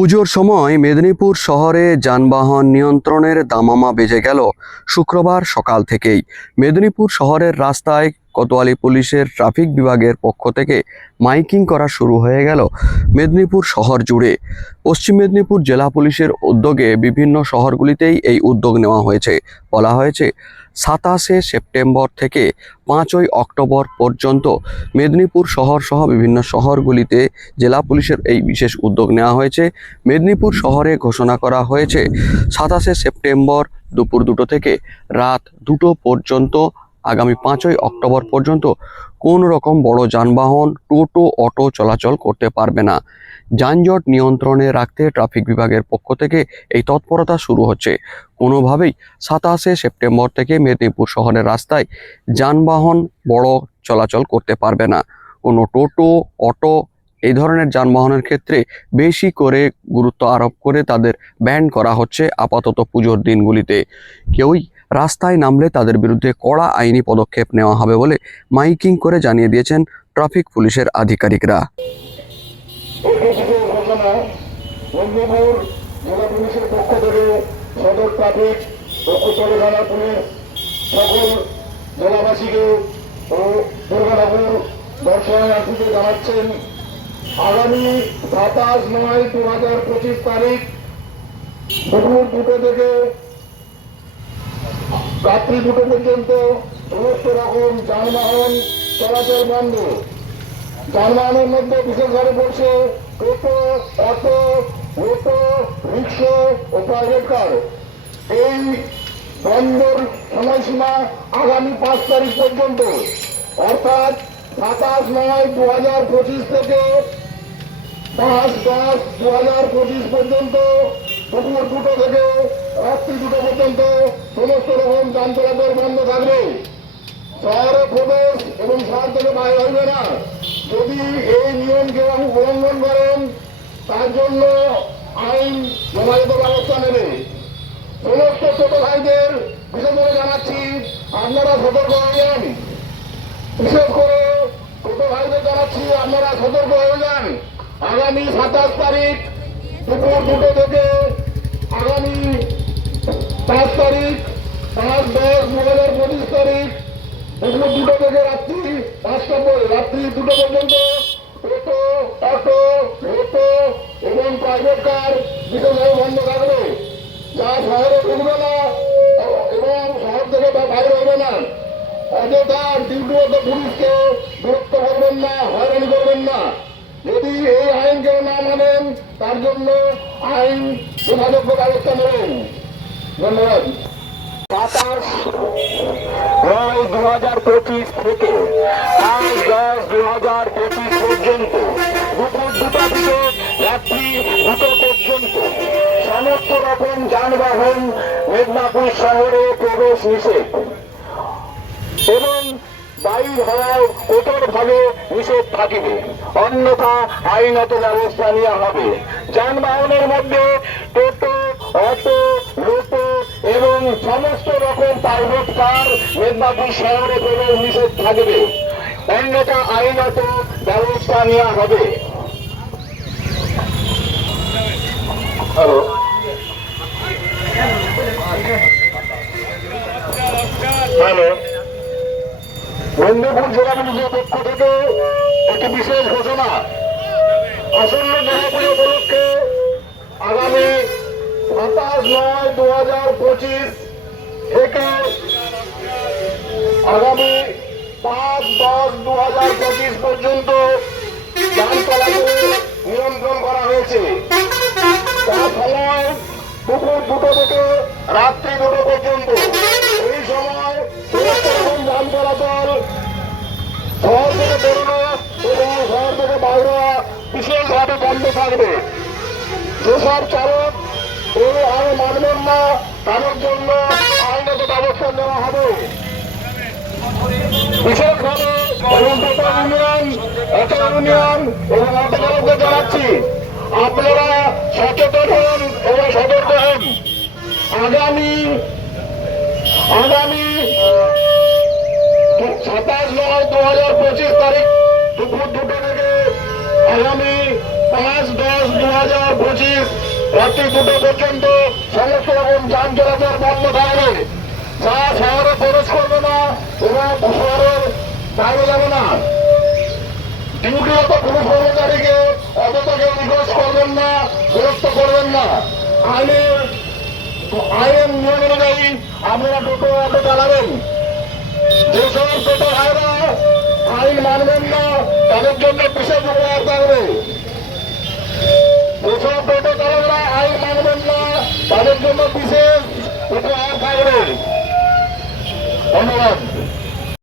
পুজোর সময় মেদিনীপুর শহরে যানবাহন নিয়ন্ত্রণের দামামা বেজে গেল শুক্রবার সকাল থেকেই। মেদিনীপুর শহরের রাস্তায় কোতোয়ালি পুলিশের ট্রাফিক বিভাগের পক্ষ থেকে মাইকিং করা শুরু হয়ে গেল মেদিনীপুর শহর জুড়ে। পশ্চিম মেদিনীপুর জেলা পুলিশের উদ্যোগে বিভিন্ন শহরগুলিতেই এই উদ্যোগ নেওয়া হয়েছে। বলা হয়েছে সাতাশে সেপ্টেম্বর থেকে পাঁচই অক্টোবর পর্যন্ত মেদিনীপুর শহর সহ বিভিন্ন শহরগুলিতে জেলা পুলিশের এই বিশেষ উদ্যোগ নেওয়া হয়েছে। মেদিনীপুর শহরে ঘোষণা করা হয়েছে, সাতাশে সেপ্টেম্বর দুপুর দুটো থেকে রাত দুটো পর্যন্ত আগামী পাঁচই অক্টোবর পর্যন্ত কোন রকম বড় যানবাহন, টোটো, অটো চলাচল করতে পারবে না। যানজট নিয়ন্ত্রণে রাখতে ট্রাফিক বিভাগের পক্ষ থেকে এই তৎপরতা শুরু হচ্ছে। কোনোভাবেই সাতাশে সেপ্টেম্বর থেকে মেদিনীপুর শহরের রাস্তায় যানবাহন বড় চলাচল করতে পারবে না। কোনো টোটো, অটো এই ধরনের যানবাহনের ক্ষেত্রে বেশি করে গুরুত্ব আরোপ করে তাদের ব্যান করা হচ্ছে আপাতত পুজোর দিনগুলিতে। কেউই রাস্তায় নামলে তাদের বিরুদ্ধে কড়া আইনি পদক্ষেপ নেওয়া হবে বলে মাইকিং করে জানিয়ে দিয়েছেন ট্রাফিক পুলিশের আধিকারিকরা। আগামী সাতাশ নয় দু হাজার পঁচিশ তারিখ দুপুর দুটো থেকে রাত্রি দুটো পর্যন্ত সমস্ত রকম যানবাহন চলাচল বন্ধ। যানবাহনের মধ্যে বিশেষভাবে পড়ছে টোটো, অটো অটো, রিক্সা ও প্রাইভেট কার এই বন্ধর সময়সীমা আগামী পাঁচ তারিখ পর্যন্ত। অর্থাৎ সাতাশ নয় দু হাজার পঁচিশ থেকে পাঁচ দশ দু হাজার পঁচিশ পর্যন্ত দুপুর দুটো থেকে রাত্রি দুটো পর্যন্ত সমস্ত রকম যান চলাচল বন্ধ থাকবে। শহরে প্রবেশ এবং শহর থেকে বাইরে হইবে না। যদি এই নিয়ম কেউ উল্লঙ্ঘন করেন, তার জন্য আইন যথাযথ ব্যবস্থা নেবে। সমস্ত ছোট ভাইদের বিশেষ করে জানাচ্ছি, আপনারা সতর্ক হয়ে যান। বিশেষ করে ছোট ভাইদের জানাচ্ছি, আপনারা সতর্ক হয়ে যান। আগামী সাতাশ তারিখ দুপুর দুটো থেকে আগামী পাঁচ তারিখ, পাঁচ দশ দু হাজার পঁচিশ তারিখ দুপুর দুটো থেকে রাত্রি পাঁচটা পর- রাত্রি দুটো পর্যন্ত টোটো অটো অটো এবং প্রাইভেট কার বিশেষভাবে বন্ধ থাকবে। যা শহরে ঢুকবে না, এবং শহর থেকে বাইরে হবে না। অযথা ডিউটিরত পুলিশকে বিরক্ত করবেন না, হয়রানি করবেন না। যদি এই আইন কেউ না মানেন তার জন্য আইন যথাযোগ্য ব্যবস্থা নেবেন ধন্যবাদ। নয় দু হাজার পঁচিশ থেকে পাঁচ দশ দু হাজার পঁচিশ পর্যন্ত দুপুর দুটো থেকে রাত্রি দুটো পর্যন্ত সমস্ত রকম যানবাহন মেদিনীপুর শহরে প্রবেশ নিষেধ। বায়ু হওয়াও কঠোরভাবে নিষেধ থাকিবে। অন্যথা আইনত ব্যবস্থা নেওয়া হবে। যানবাহনের মধ্যে টোটো অটো লোটো এবং সমস্ত রকম প্রাইভেট কার মেদিনীপুর শহরে প্রবেশ নিষেধ থাকবে। অন্যথা আইনত ব্যবস্থা নেওয়া হবে। হ্যালো। হ্যালো। মেদিনীপুর জেলা পুলিশের পক্ষ থেকে একটি বিশেষ ঘোষণা। আসন্ন দুর্গাপুজো উপলক্ষে আগামী সাতাশ নয় দু হাজার পঁচিশ থেকে আগামী পাঁচ দশ দু হাজার পঁচিশ পর্যন্ত নিয়ন্ত্রণ বন্ধ থাকবে। যেসব চালক এই আইন মানবেন না, তাদের জন্য আইনগত ব্যবস্থা নেওয়া হবে। আপনারা আগামী আগামী সাতাশ নয় দু হাজার পঁচিশ তারিখ দুপুর পঁচিশ রাত্রি দুটো পর্যন্ত সমস্ত রকম যান চলাচল বন্ধ থাকবে। যা শহরে প্রবেশ করবে না এবং শহরের বাইরে যাবে না। ডিউটিরত পুলিশ কর্মচারীকে অযথা কেউ রিকোয়েস্ট করবেন না, বিরক্ত করবেন না। আইনের আইনের নিয়ম অনুযায়ী আপনারা টোটো অটো চালাবেন। যে সমস্ত টোটো ভাইরা আইন মানবেন না, তাদের জন্য বিশেষ উপকার থাকবে। ধন্যবাদ